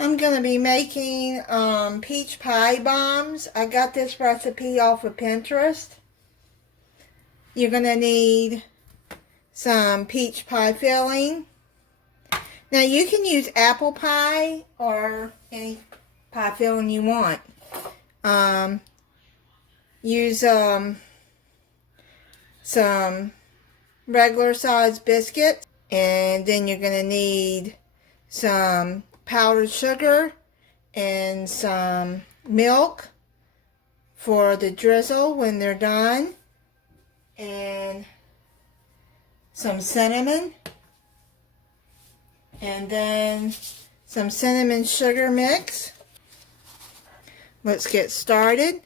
I'm going to be making peach pie bombs. I got this recipe off of Pinterest. You're going to need some peach pie filling. Now you can use apple pie or any pie filling you want. Use some regular size biscuits, and then you're going to need some powdered sugar and some milk for the drizzle when they're done, and some cinnamon, and then some cinnamon sugar mix. Let's get started.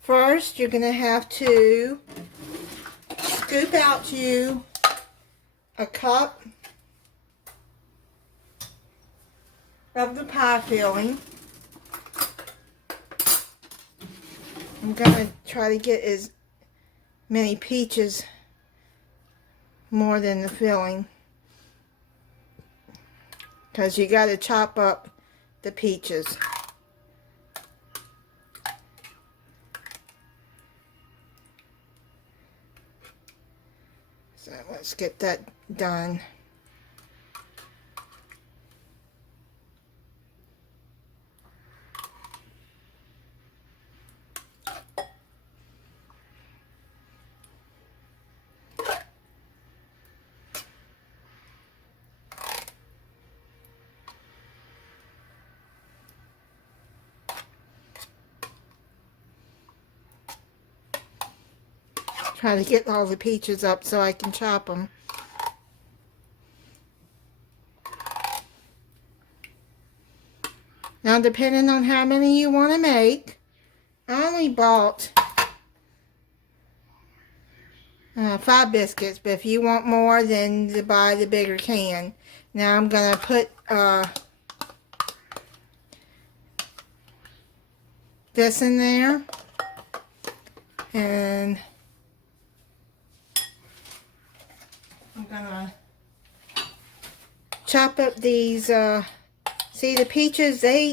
First, you're going to have to scoop out you a cup of the pie filling. I'm going to try to get as many peaches more than the filling, because you got to chop up the peaches. So let's get that done. Try to get all the peaches up so I can chop them. Now, depending on how many you want to make, I only bought 5 biscuits, but if you want more, then you buy the bigger can. Now I'm going to put this in there, and I'm going to chop up these, see the peaches, they're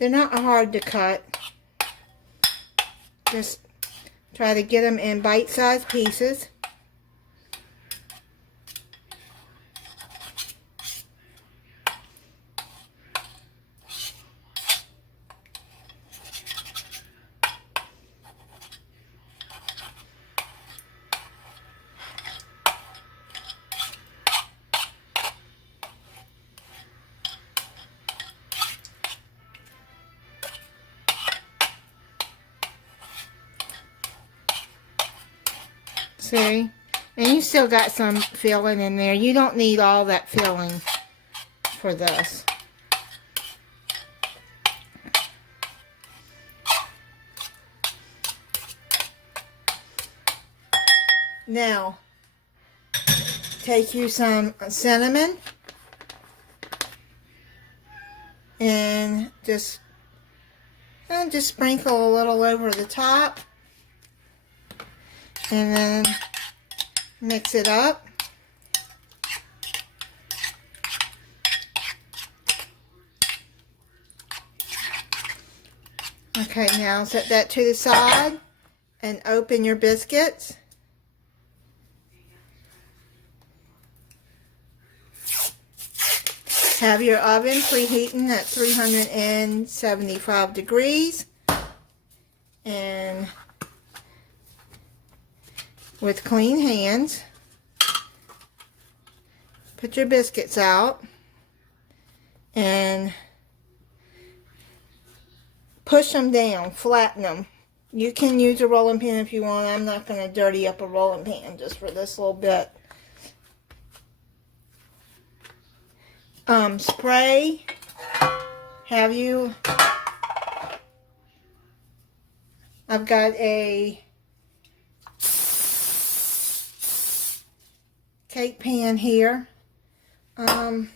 not hard to cut. Just try to get them in bite-sized pieces. See? And you still got some filling in there. You don't need all that filling for this. Now, take you some cinnamon and just sprinkle a little over the top. And then mix it up. Okay, now set that to the side and open your biscuits. Have your oven preheating at 375 degrees. And with clean hands, put your biscuits out and push them down, flatten them. You can use a rolling pin if you want. I'm not going to dirty up a rolling pin just for this little bit. Spray. I've got a cake pan here. I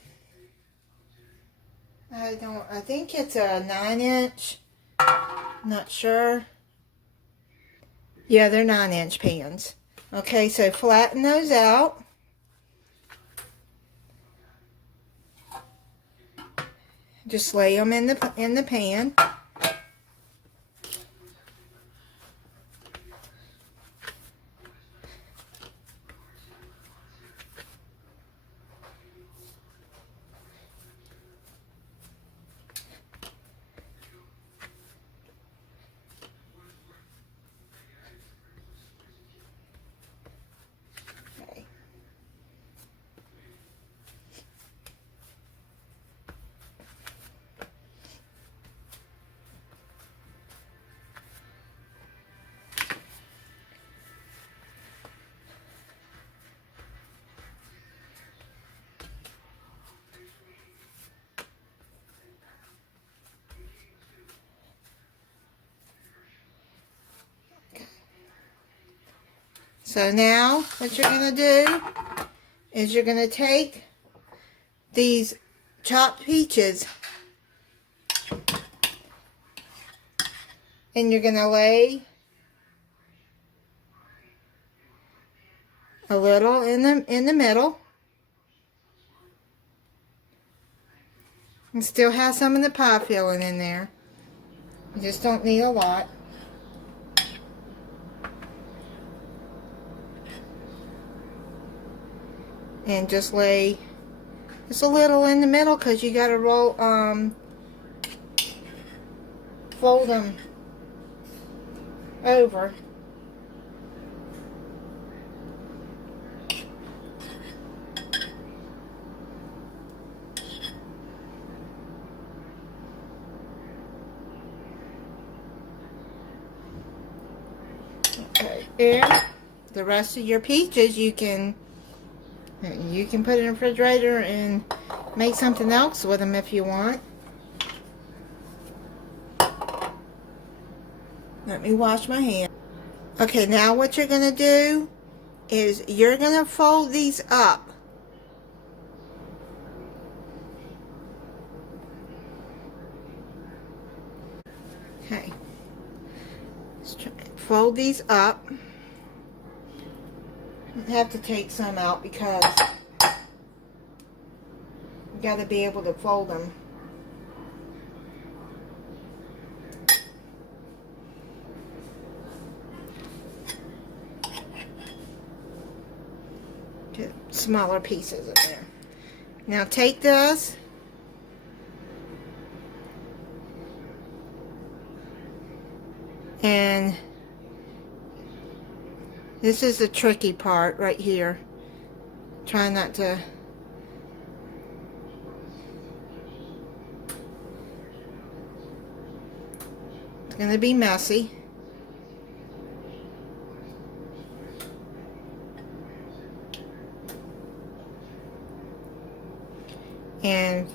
think it's a 9-inch. Not sure. Yeah, they're 9-inch pans. Okay, so flatten those out. Just lay them in the pan. So now what you're going to do is you're going to take these chopped peaches and you're going to lay a little in the middle and still have some of the pie filling in there. You just don't need a lot. And just lay just a little in the middle because you got to roll, fold them over. Okay, and the rest of your peaches you can put in the refrigerator and make something else with them if you want. Let me wash my hands. Okay, now what you're going to do is you're going to fold these up. Okay. Fold these up. I have to take some out because you got to be able to fold them. Get smaller pieces in there. Now take this and this is the tricky part right here. Try not to. It's going to be messy. And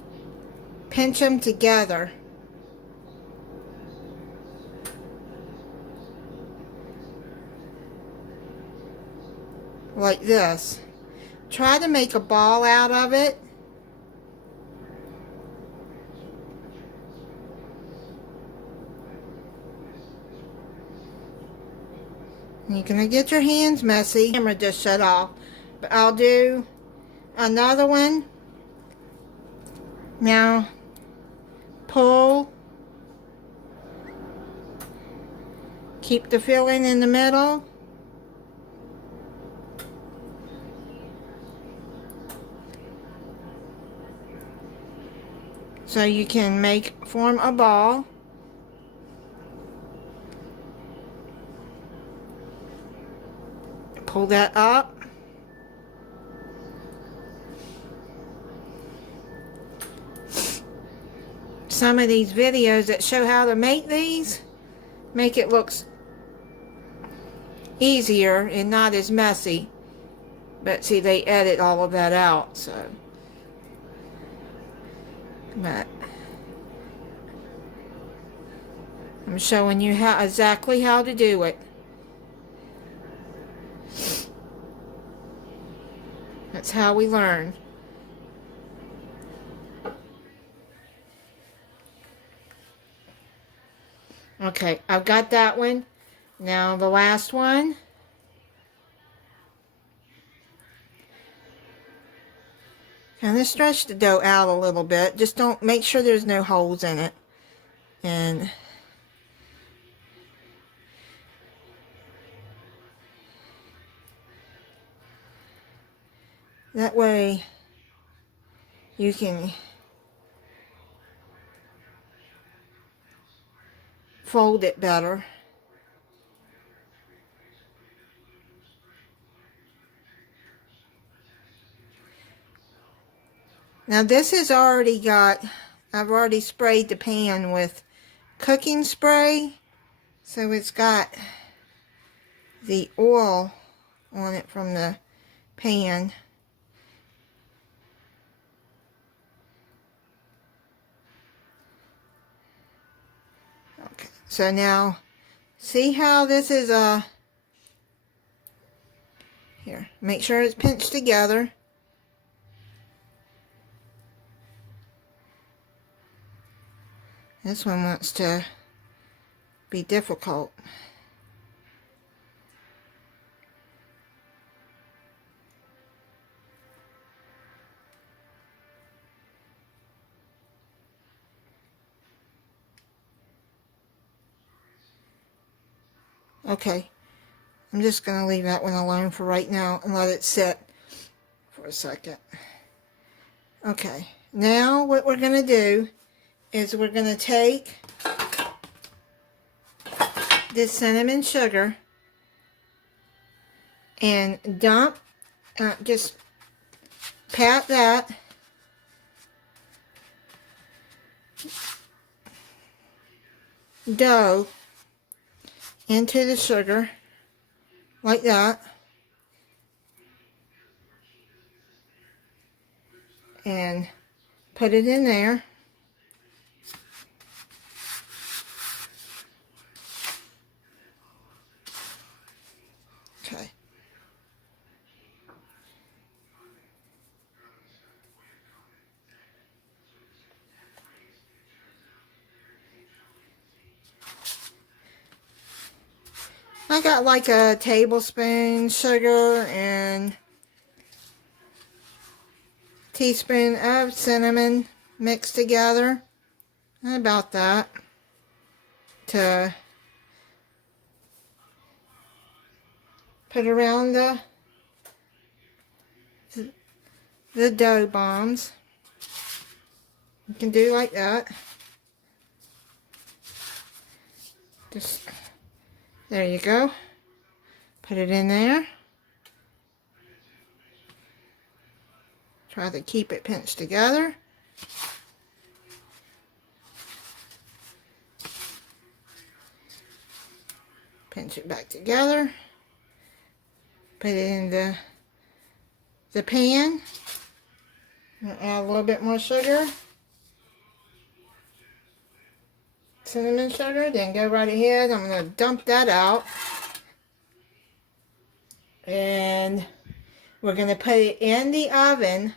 pinch them together. Like this. Try to make a ball out of it. You're going to get your hands messy. The camera just shut off. But I'll do another one. Now, pull. Keep the filling in the middle. So you can form a ball. Pull that up. Some of these videos that show how to make these make it look easier and not as messy. But see, they edit all of that out, so. But I'm showing you exactly how to do it. That's how we learn. Okay, I've got that one. Now the last one. Kind of stretch the dough out a little bit. Just don't, make sure there's no holes in it. And that way you can fold it better. Now this has already got, I've already sprayed the pan with cooking spray, so it's got the oil on it from the pan. Okay, so now see how this is here, make sure it's pinched together. This one wants to be difficult. Okay, I'm just going to leave that one alone for right now and let it sit for a second. Okay, now what we're going to do is we're going to take this cinnamon sugar and dump, just pat that dough into the sugar like that, and put it in there. Okay. I got like a tablespoon sugar and teaspoon of cinnamon mixed together. About that. To put around the dough bombs. You can do like that. Just, there you go. Put it in there. Try to keep it pinched together. Pinch it back together. Put it in the pan. Add a little bit more sugar. Cinnamon sugar. Then go right ahead. I'm going to dump that out. And we're going to put it in the oven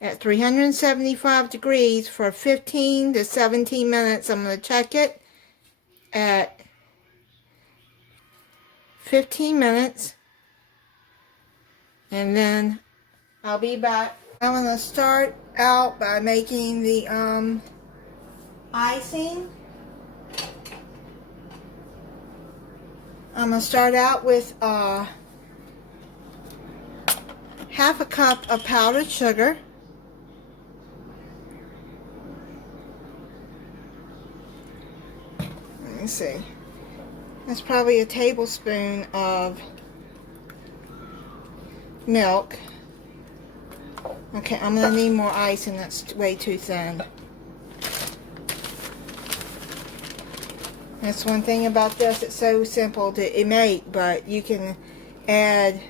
at 375 degrees for 15 to 17 minutes. I'm going to check it at 15 minutes. And then I'll be back. I'm going to start out by making the icing. I'm going to start out with half a cup of powdered sugar. Let me see. That's probably a tablespoon of milk. Okay, I'm going to need more icing. That's way too thin. That's one thing about this. It's so simple to make, but you can add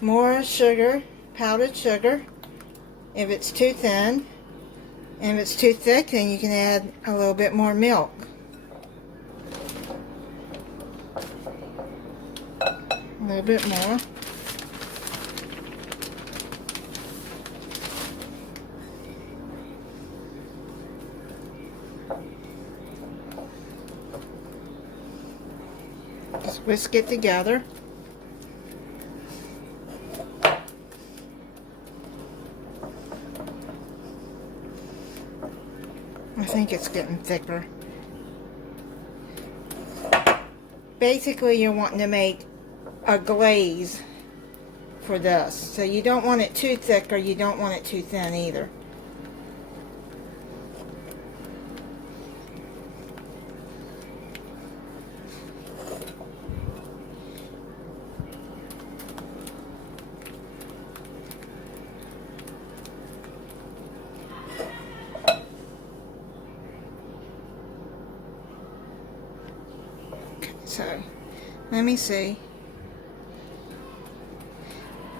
more sugar, powdered sugar, if it's too thin. And if it's too thick, then you can add a little bit more milk. A little bit more. Just whisk it together. I think it's getting thicker. Basically, you're wanting to make a glaze for this. So you don't want it too thick or you don't want it too thin either. So, let me see.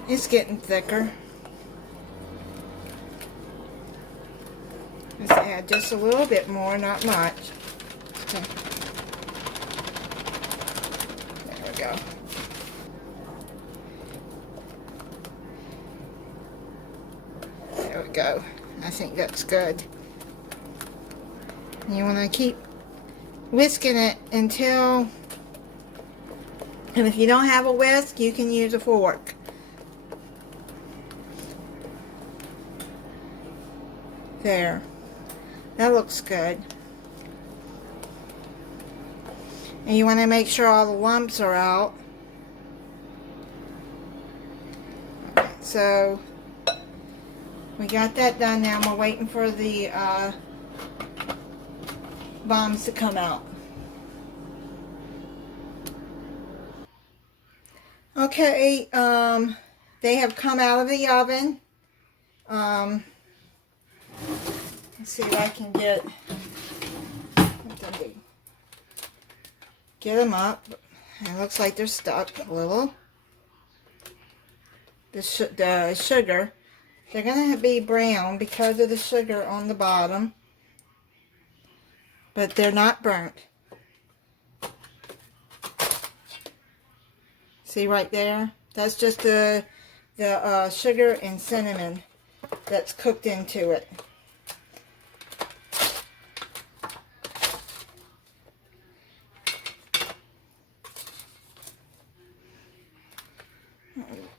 It's getting thicker. Let's add just a little bit more, not much. Okay. There we go. There we go. I think that's good. You want to keep whisking it until, and if you don't have a whisk, you can use a fork. There. That looks good. And you want to make sure all the lumps are out. So, we got that done. Now we're waiting for the bombs to come out. Okay, they have come out of the oven. Let's see if I can get them up. It looks like they're stuck a little. The sugar, they're going to be brown because of the sugar on the bottom, but they're not burnt. See right there? That's just the sugar and cinnamon that's cooked into it.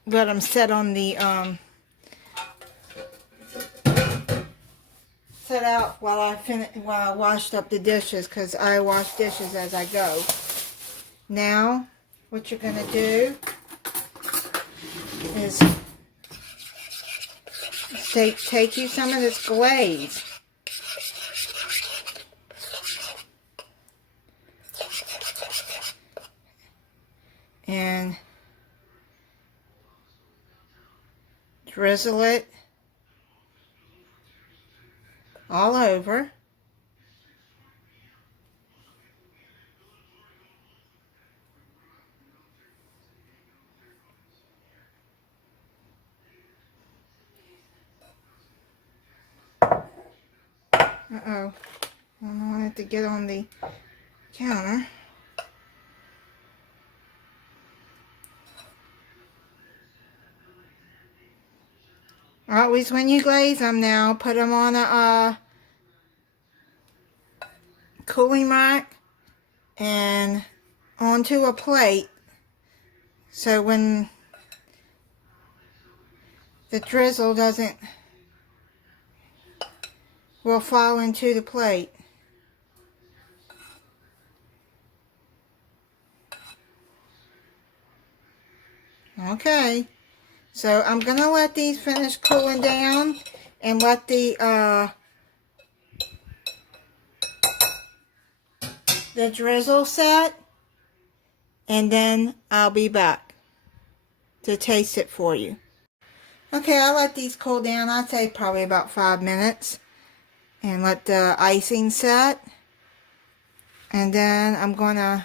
Let them set on the set out while I washed up the dishes, because I wash dishes as I go. Now, what you're gonna do is take you some of this glaze. And drizzle it all over. Uh-oh. I don't want it to get on the counter. Always when you glaze them now, put them on a cooling rack and onto a plate, so when the drizzle will fall into the plate. Okay. So I'm going to let these finish cooling down and let the drizzle set, and then I'll be back to taste it for you. Okay, I'll let these cool down. I'd say probably about 5 minutes, and let the icing set, and then I'm going to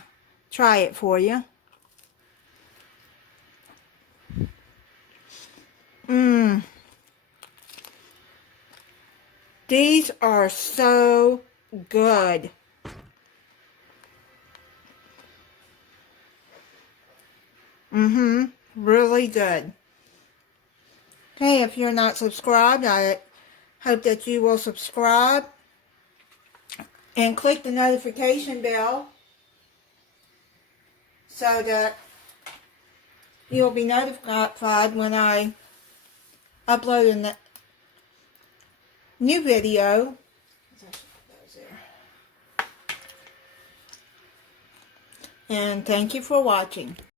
try it for you. These are so good. Really good. Hey, if you're not subscribed, I hope that you will subscribe and click the notification bell so that you'll be notified when I upload a new video. And thank you for watching.